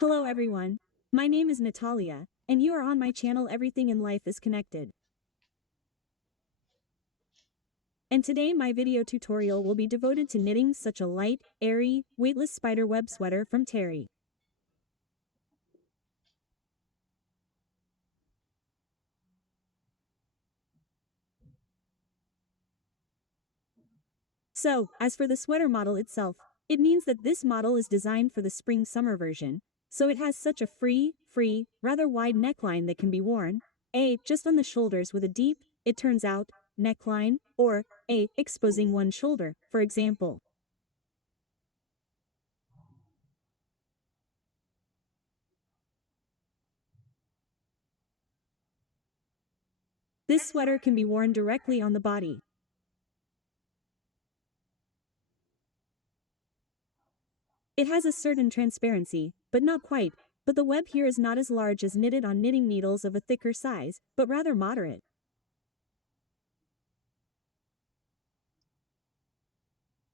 Hello everyone. My name is Natalia, and you are on my channel Everything in Life is Connected. And today my video tutorial will be devoted to knitting such a light, airy, weightless spiderweb sweater from terry. So, as for the sweater model itself, it means that this model is designed for the spring-summer version, so it has such a free, rather wide neckline that can be worn, A, just on the shoulders with a deep, it turns out, neckline, or A, exposing one shoulder, for example. This sweater can be worn directly on the body. It has a certain transparency, but not quite, but the web here is not as large as knitted on knitting needles of a thicker size, but rather moderate.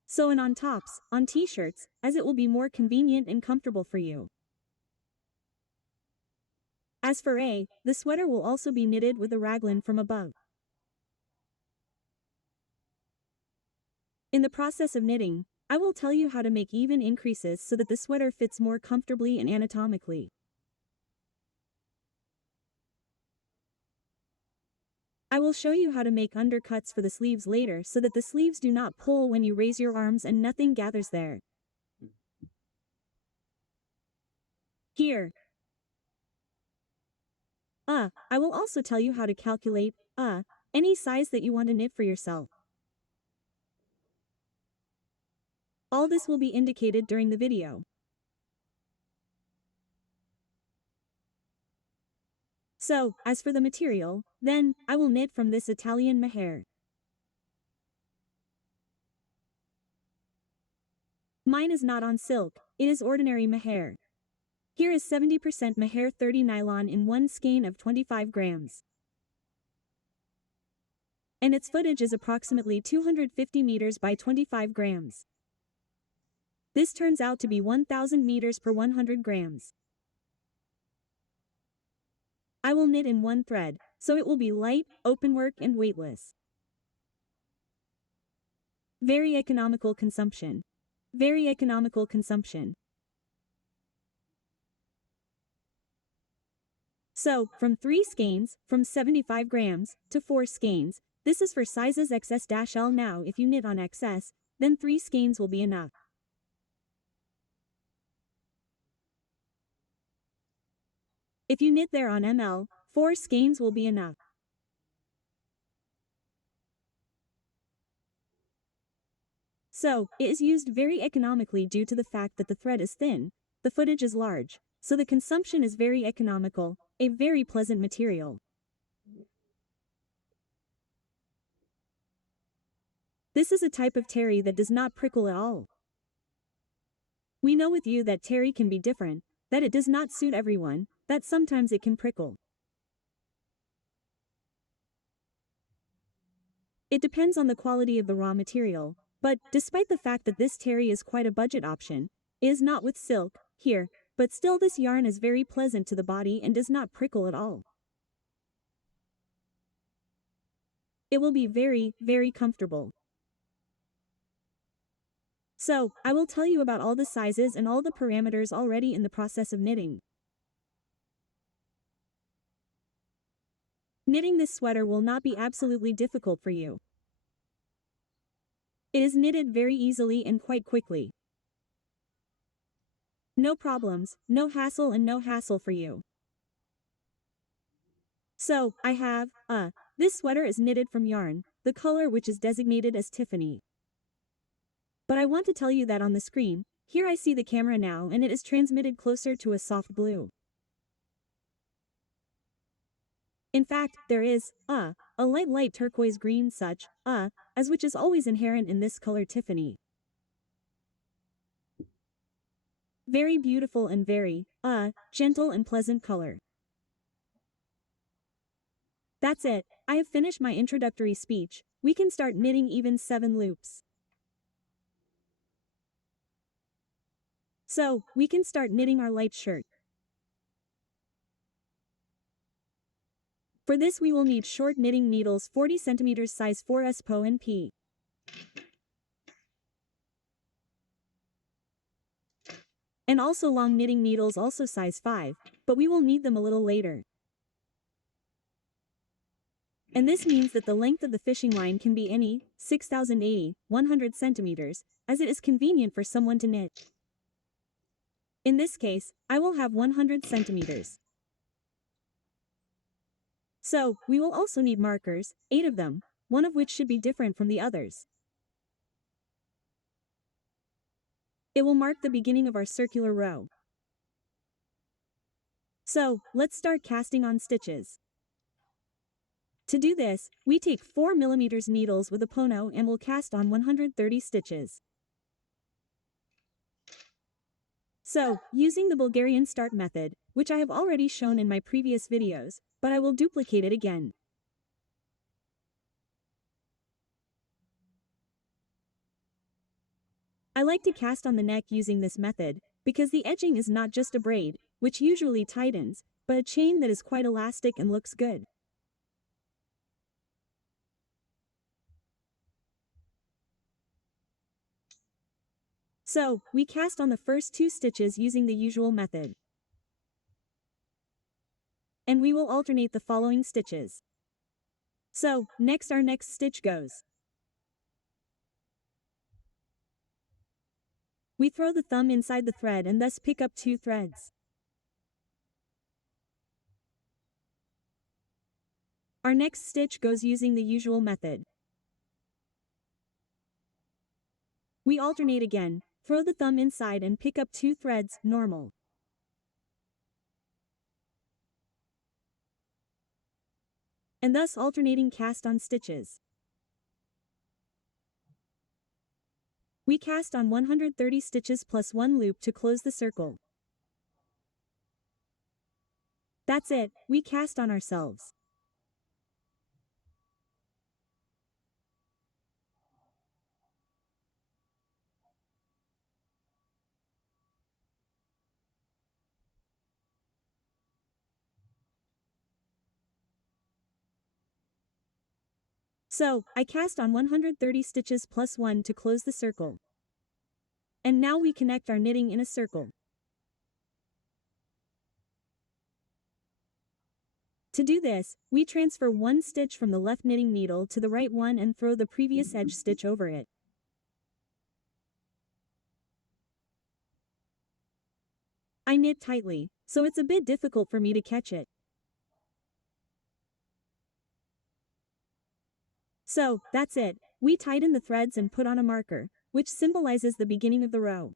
So and on tops, on t-shirts, as it will be more convenient and comfortable for you. As for A, the sweater will also be knitted with a raglan from above. In the process of knitting, I will tell you how to make even increases so that the sweater fits more comfortably and anatomically. I will show you how to make undercuts for the sleeves later so that the sleeves do not pull when you raise your arms and nothing gathers there. Here. I will also tell you how to calculate, any size that you want to knit for yourself. All this will be indicated during the video. So, as for the material, then, I will knit from this Italian mohair. Mine is not on silk, it is ordinary mohair. Here is 70% mohair 30 nylon in one skein of 25 grams. And its footage is approximately 250 meters by 25 grams. This turns out to be 1000 meters per 100 grams. I will knit in one thread, so it will be light, open work and weightless. Very economical consumption. Very economical consumption. So, from 3 skeins, from 75 grams, to 4 skeins, this is for sizes XS-L now. If you knit on XS, then 3 skeins will be enough. If you knit there on ML, 4 skeins will be enough. So, it is used very economically due to the fact that the thread is thin, the footage is large, so the consumption is very economical, a very pleasant material. This is a type of terry that does not prickle at all. We know with you that terry can be different, that it does not suit everyone, that sometimes it can prickle. It depends on the quality of the raw material, but, despite the fact that this terry is quite a budget option, it is not with silk, here, but still this yarn is very pleasant to the body and does not prickle at all. It will be very comfortable. So, I will tell you about all the sizes and all the parameters already in the process of knitting. Knitting this sweater will not be absolutely difficult for you. It is knitted very easily and quite quickly. No problems, no hassle and no hassle for you. So, I have, this sweater is knitted from yarn, the color which is designated as Tiffany. But I want to tell you that on the screen, here I see the camera now and it is transmitted closer to a soft blue. In fact, there is, a light turquoise green such, as which is always inherent in this color Tiffany. Very beautiful and very, gentle and pleasant color. That's it, I have finished my introductory speech, we can start knitting even 7 loops. So, we can start knitting our light shirt. For this we will need short knitting needles 40 cm size 4S PO and P. And also long knitting needles also size 5, but we will need them a little later. And this means that the length of the fishing line can be any, 6080, 100 centimeters, as it is convenient for someone to knit. In this case, I will have 100 centimeters. So, we will also need markers, 8 of them, one of which should be different from the others. It will mark the beginning of our circular row. So, let's start casting on stitches. To do this, we take 4 mm needles with a pono and will cast on 130 stitches. So, using the Bulgarian start method, which I have already shown in my previous videos, but I will duplicate it again. I like to cast on the neck using this method, because the edging is not just a braid, which usually tightens, but a chain that is quite elastic and looks good. So, we cast on the first 2 stitches using the usual method. And we will alternate the following stitches. So, next our next stitch goes. We throw the thumb inside the thread and thus pick up 2 threads. Our next stitch goes using the usual method. We alternate again, throw the thumb inside and pick up 2 threads, normal. And thus alternating cast on stitches. We cast on 130 stitches plus 1 loop to close the circle. That's it, we cast on ourselves. So, I cast on 130 stitches plus 1 to close the circle. And now we connect our knitting in a circle. To do this, we transfer 1 stitch from the left knitting needle to the right one and throw the previous edge stitch over it. I knit tightly, so it's a bit difficult for me to catch it. So, that's it, we tighten the threads and put on a marker, which symbolizes the beginning of the row.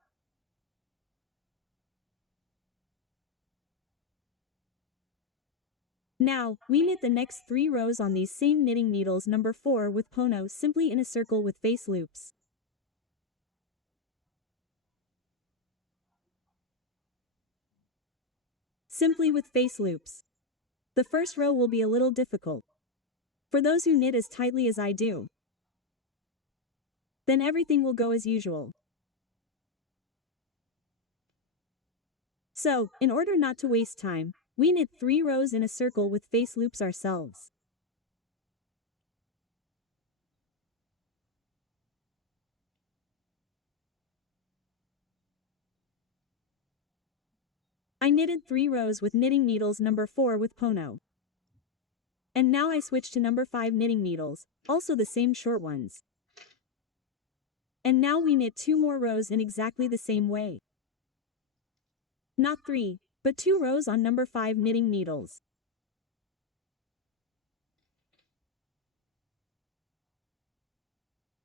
Now, we knit the next 3 rows on these same knitting needles number 4 with pono simply in a circle with face loops. Simply with face loops. The first row will be a little difficult. For those who knit as tightly as I do, then everything will go as usual. So, in order not to waste time, we knit 3 rows in a circle with face loops ourselves. I knitted 3 rows with knitting needles number 4 with pono. And now I switch to number 5 knitting needles, also the same short ones. And now we knit 2 more rows in exactly the same way. Not 3, but 2 rows on number 5 knitting needles.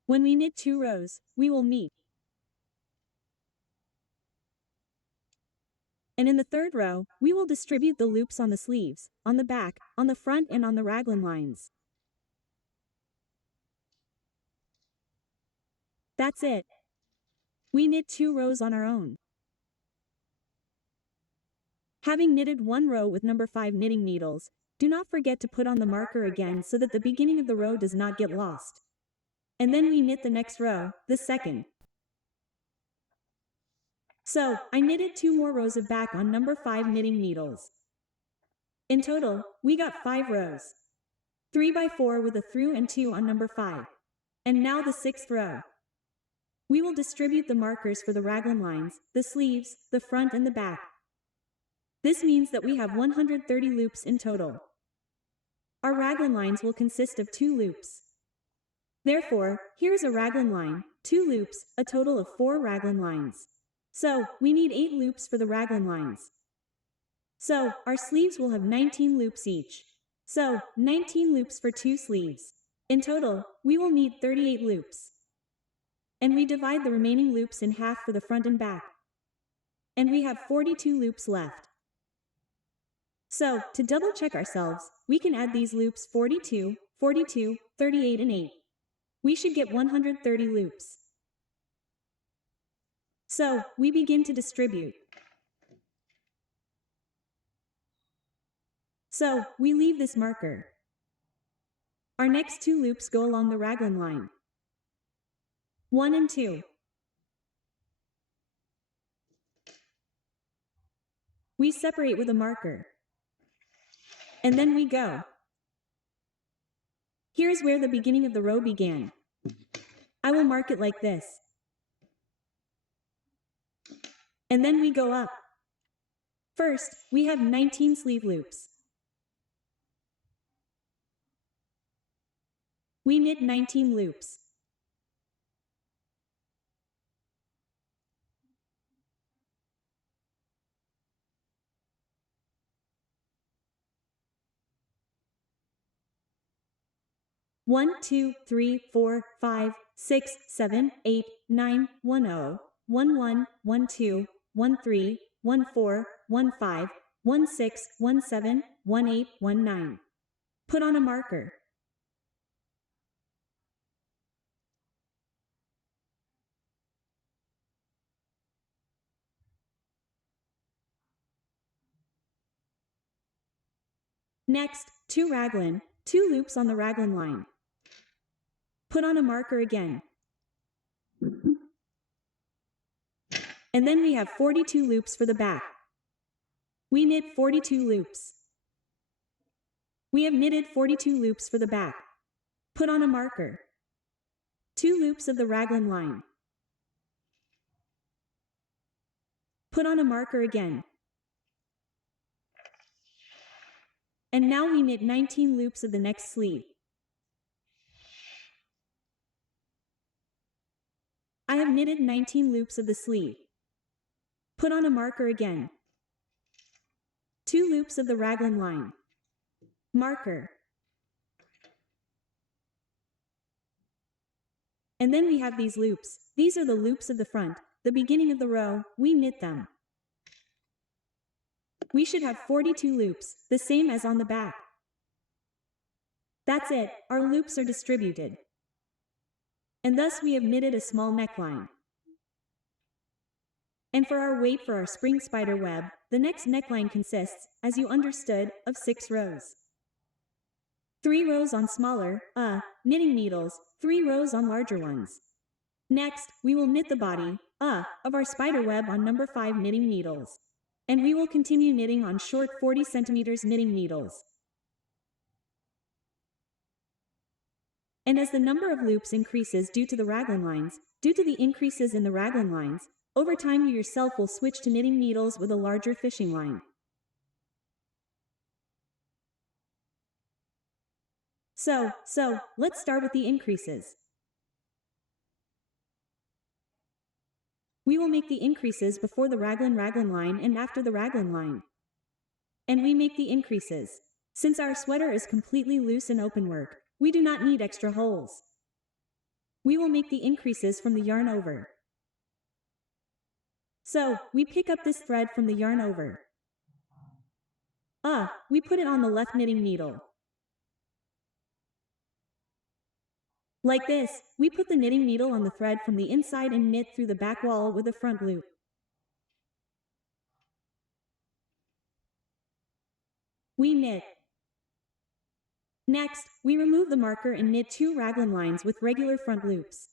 When we knit 2 rows, we will meet. And in the third row, we will distribute the loops on the sleeves, on the back, on the front and on the raglan lines. That's it. We knit 2 rows on our own. Having knitted 1 row with number 5 knitting needles, do not forget to put on the marker again so that the beginning of the row does not get lost. And then we knit the next row, the second. So, I knitted 2 more rows of back on number 5 knitting needles. In total, we got 5 rows. 3 by 4 with a through and 2 on number 5. And now the 6th row. We will distribute the markers for the raglan lines, the sleeves, the front and the back. This means that we have 130 loops in total. Our raglan lines will consist of 2 loops. Therefore, here is a raglan line, 2 loops, a total of 4 raglan lines. So, we need 8 loops for the raglan lines. So, our sleeves will have 19 loops each. So, 19 loops for 2 sleeves. In total, we will need 38 loops. And we divide the remaining loops in half for the front and back. And we have 42 loops left. So, to double check ourselves, we can add these loops 42, 42, 38 and 8. We should get 130 loops. So, we begin to distribute. So, we leave this marker. Our next 2 loops go along the raglan line. 1 and 2. We separate with a marker. And then we go. Here is where the beginning of the row began. I will mark it like this. And then we go up. First, we have 19 sleeve loops. We knit 19 loops. One, 2, 3, 4, 5, 6, 7, 8, 9, 1, 0, 1, 1, 1, 2, 1, 3, 1, 4, 1, 5, 1, 6, 1, 7, 1, 8, 1, 9. Put on a marker. Next, 2 raglan, 2 loops on the raglan line. Put on a marker again. And then we have 42 loops for the back. We knit 42 loops. We have knitted 42 loops for the back. Put on a marker. 2 loops of the raglan line. Put on a marker again. And now we knit 19 loops of the next sleeve. I have knitted 19 loops of the sleeve. Put on a marker again. 2 loops of the raglan line. Marker. And then we have these loops. These are the loops of the front, the beginning of the row, we knit them. We should have 42 loops, the same as on the back. That's it, our loops are distributed. And thus we have knitted a small neckline. And for our weight for our spring spider web, the next neckline consists, as you understood, of 6 rows. 3 rows on smaller, knitting needles, 3 rows on larger ones. Next, we will knit the body, of our spider web on number 5 knitting needles. And we will continue knitting on short 40 centimeters knitting needles. And as the number of loops increases due to the raglan lines, due to the increases in the raglan lines, over time you yourself will switch to knitting needles with a larger fishing line. So, let's start with the increases. We will make the increases before the raglan line and after the raglan line. And we make the increases. Since our sweater is completely loose and open work, we do not need extra holes. We will make the increases from the yarn over. So, we pick up this thread from the yarn over. We put it on the left knitting needle. Like this, we put the knitting needle on the thread from the inside and knit through the back wall with a front loop. We knit. Next, we remove the marker and knit 2 raglan lines with regular front loops.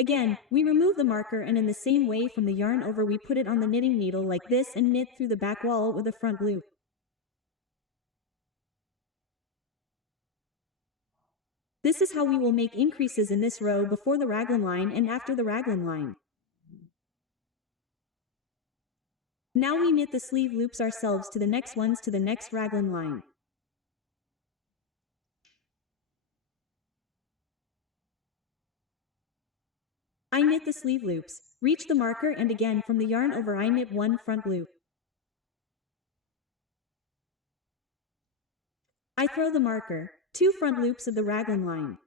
Again, we remove the marker and in the same way from the yarn over we put it on the knitting needle like this and knit through the back wall with a front loop. This is how we will make increases in this row before the raglan line and after the raglan line. Now we knit the sleeve loops ourselves to the next ones to the next raglan line. I knit the sleeve loops, reach the marker and again from the yarn over I knit one front loop. I throw the marker, 2 front loops of the raglan line.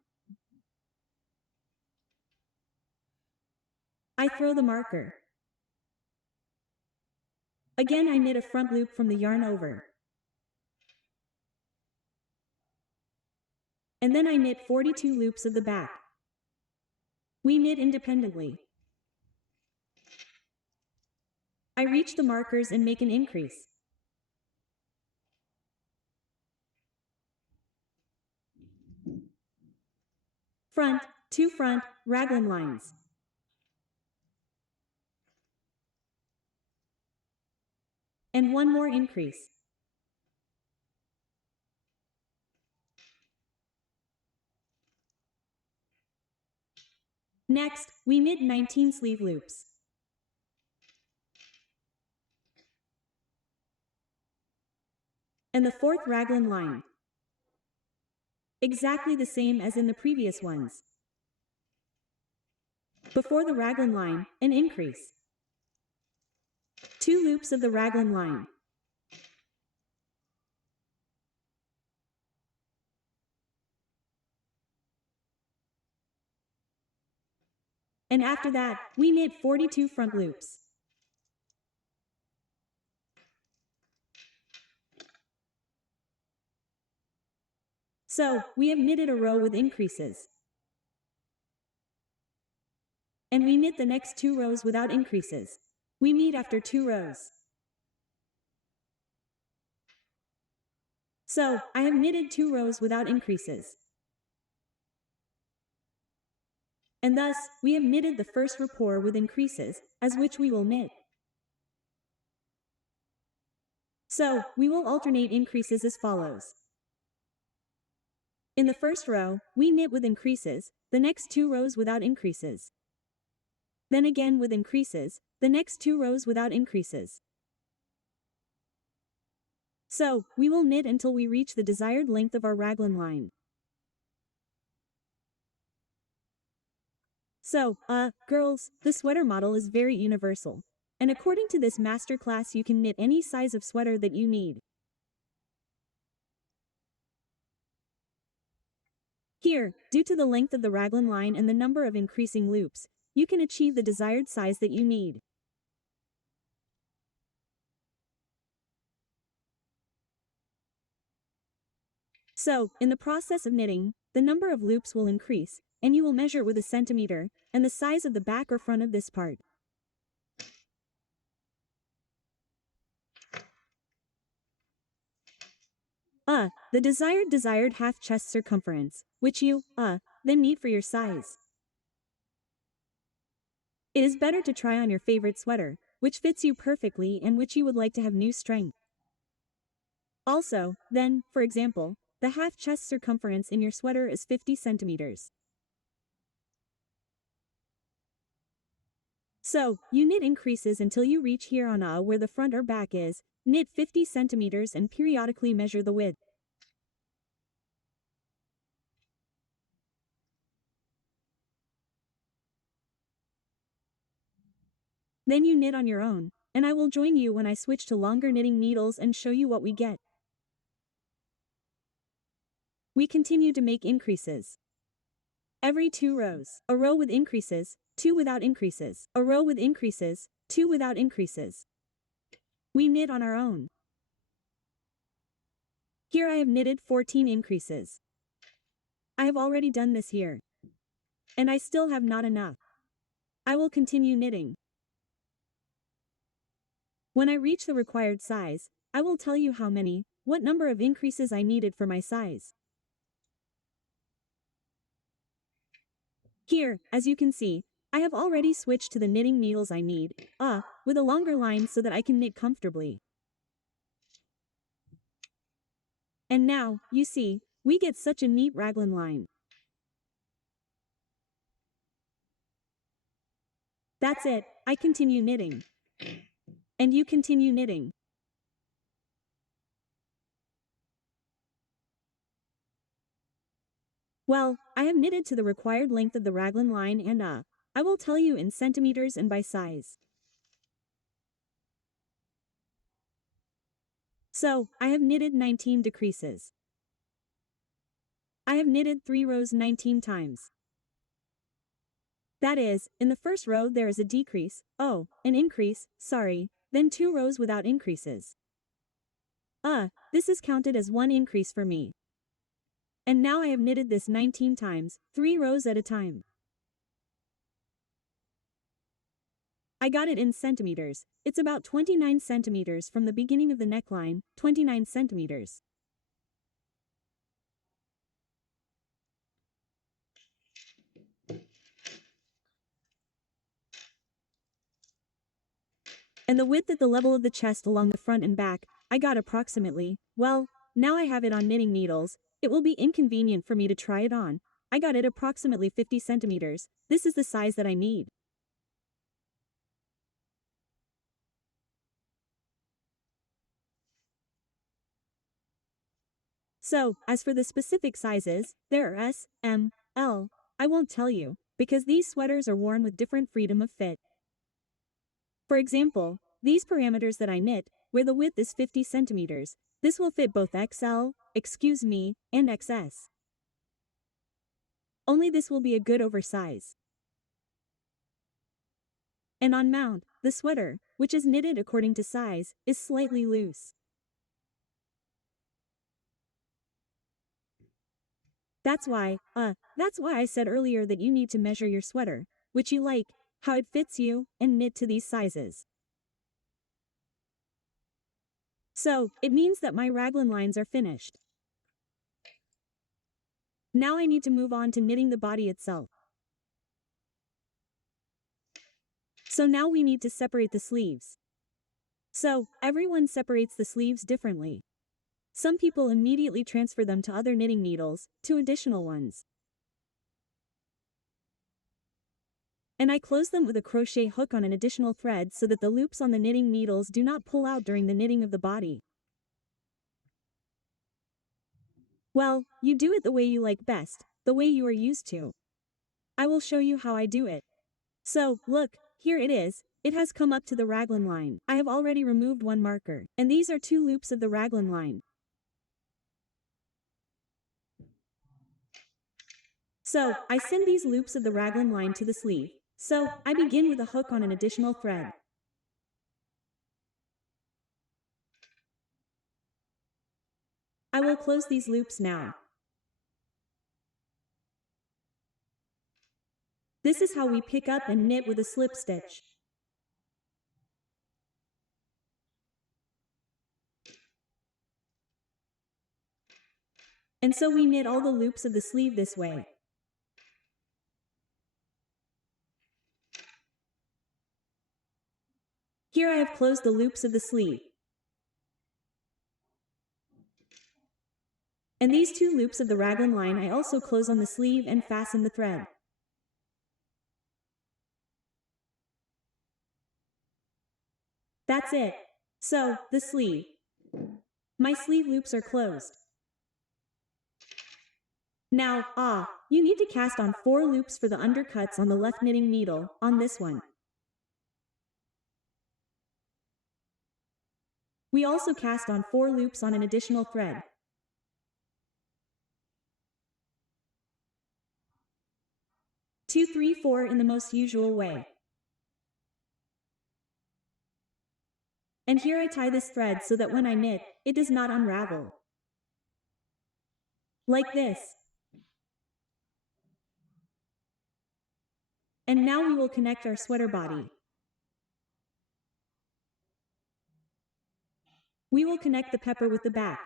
I throw the marker. Again I knit a front loop from the yarn over. And then I knit 42 loops of the back. We knit independently. I reach the markers and make an increase. Front, 2 front, raglan lines. And 1 more increase. Next, we knit 19 sleeve loops. And the 4th raglan line. Exactly the same as in the previous ones. Before the raglan line, an increase. 2 loops of the raglan line. And after that, we knit 42 front loops. So, we have knitted a row with increases. And we knit the next 2 rows without increases. We meet after 2 rows. So, I have knitted 2 rows without increases. And thus, we have knitted the first rapport with increases, as which we will knit. So, we will alternate increases as follows. In the first row, we knit with increases, the next 2 rows without increases. Then again with increases, the next 2 rows without increases. So, we will knit until we reach the desired length of our raglan line. So, girls, the sweater model is very universal. And according to this master class you can knit any size of sweater that you need. Here, due to the length of the raglan line and the number of increasing loops, you can achieve the desired size that you need. So, in the process of knitting, the number of loops will increase, and you will measure with a centimeter, and the size of the back or front of this part. The desired half chest circumference, which you, then need for your size. It is better to try on your favorite sweater, which fits you perfectly and which you would like to have new strength. Also, then, for example, the half chest circumference in your sweater is 50 centimeters. So, you knit increases until you reach here on where the front or back is, knit 50 centimeters and periodically measure the width. Then you knit on your own, and I will join you when I switch to longer knitting needles and show you what we get. We continue to make increases. Every 2 rows, a row with increases, 2 without increases, a row with increases, 2 without increases. We knit on our own. Here I have knitted 14 increases. I have already done this here. And I still have not enough. I will continue knitting. When I reach the required size, I will tell you how many, what number of increases I needed for my size. Here, as you can see, I have already switched to the knitting needles I need, with a longer line so that I can knit comfortably. And now, you see, we get such a neat raglan line. That's it, I continue knitting. And you continue knitting. Well, I have knitted to the required length of the raglan line and I will tell you in centimeters and by size. So, I have knitted 19 decreases. I have knitted 3 rows 19 times. That is, in the first row there is a decrease, an increase, then 2 rows without increases. This is counted as 1 increase for me. And now I have knitted this 19 times, 3 rows at a time. I got it in centimeters. It's about 29 centimeters from the beginning of the neckline, 29 centimeters. And the width at the level of the chest along the front and back, I got approximately, well, now I have it on knitting needles, it will be inconvenient for me to try it on. I got it approximately 50 centimeters. This is the size that I need. So, as for the specific sizes, there are S, M, L. I won't tell you, because these sweaters are worn with different freedom of fit. For example, these parameters that I knit, where the width is 50 centimeters, this will fit both XL, and XS. Only this will be a good oversize. And on mount, the sweater, which is knitted according to size, is slightly loose. That's why I said earlier that you need to measure your sweater, which you like, how it fits you, and knit to these sizes. So, it means that my raglan lines are finished. Now I need to move on to knitting the body itself. So now we need to separate the sleeves. So, everyone separates the sleeves differently. Some people immediately transfer them to other knitting needles, to additional ones. And I close them with a crochet hook on an additional thread so that the loops on the knitting needles do not pull out during the knitting of the body. Well, you do it the way you like best, the way you are used to. I will show you how I do it. So, look, here it is. It has come up to the raglan line. I have already removed one marker, and these are 2 loops of the raglan line. So, I send these loops of the raglan line to the sleeve. So, I begin with a hook on an additional thread. I will close these loops now. This is how we pick up and knit with a slip stitch. And so we knit all the loops of the sleeve this way. Here I have closed the loops of the sleeve. And these 2 loops of the raglan line I also close on the sleeve and fasten the thread. That's it. So, the sleeve. My sleeve loops are closed. Now, you need to cast on 4 loops for the undercuts on the left knitting needle, on this one. We also cast on 4 loops on an additional thread. Two, 3, 4 in the most usual way. And here I tie this thread so that when I knit, it does not unravel. Like this. And now we will connect our sweater body. We will connect the pepper with the back.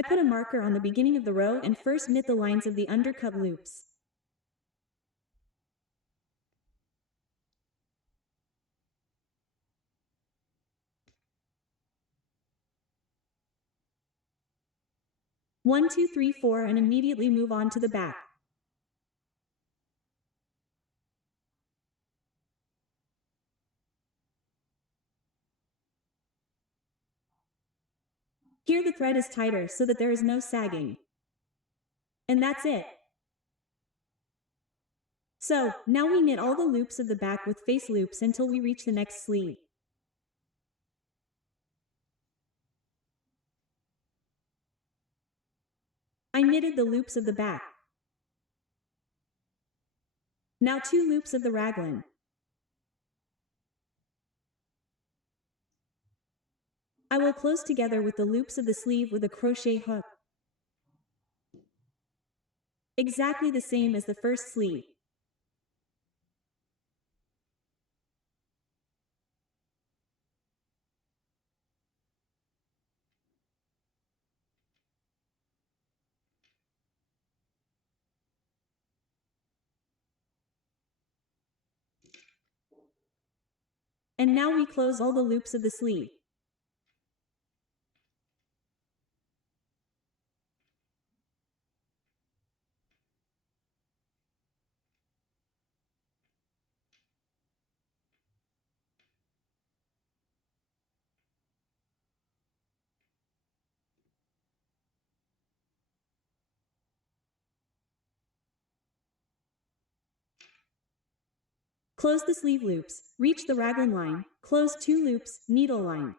I put a marker on the beginning of the row and first knit the lines of the undercut loops. One, two, three, four, and immediately move on to the back. Here the thread is tighter so that there is no sagging. And that's it. So, now we knit all the loops of the back with face loops until we reach the next sleeve. I knitted the loops of the back. Now 2 loops of the raglan. I will close together with the loops of the sleeve with a crochet hook. Exactly the same as the first sleeve. And now we close all the loops of the sleeve. Close the sleeve loops, reach the raglan line, close 2 loops, needle line.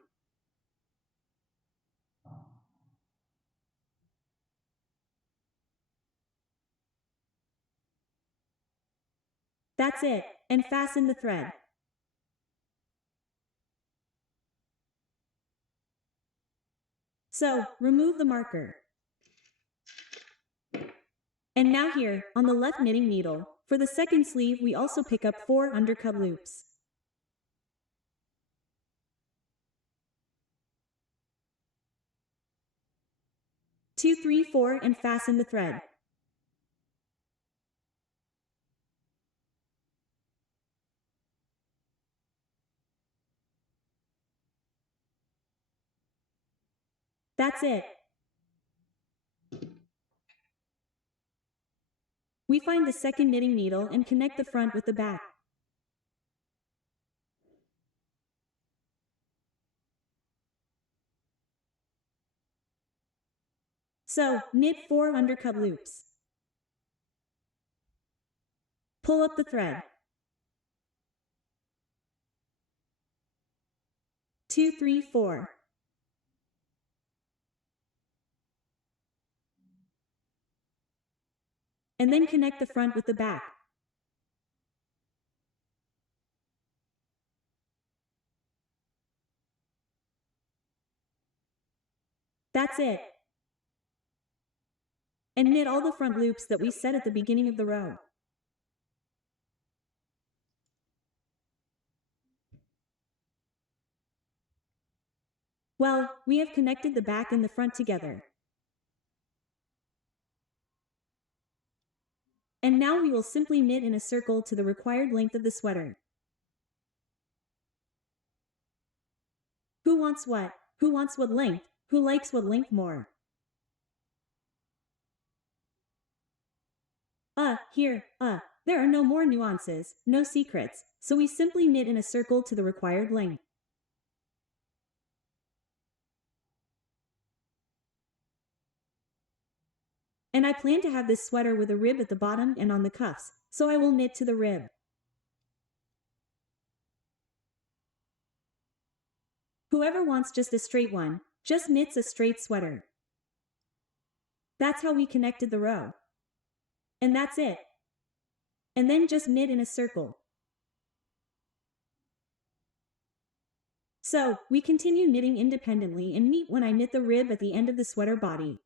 That's it, and fasten the thread. So, remove the marker. And now here, on the left knitting needle, for the second sleeve we also pick up 4 undercut loops. Two, three, 4, and fasten the thread. That's it. We find the second knitting needle and connect the front with the back. So, knit 4 undercut loops. Pull up the thread. 2, 3, 4. And then connect the front with the back. That's it. And knit all the front loops that we set at the beginning of the row. Well, we have connected the back and the front together. And now we will simply knit in a circle to the required length of the sweater. Who wants what? Who wants what length? Who likes what length more? There are no more nuances, no secrets, so we simply knit in a circle to the required length. And I plan to have this sweater with a rib at the bottom and on the cuffs, so I will knit to the rib. Whoever wants just a straight one, just knits a straight sweater. That's how we connected the row. And that's it. And then just knit in a circle. So, we continue knitting independently and meet when I knit the rib at the end of the sweater body.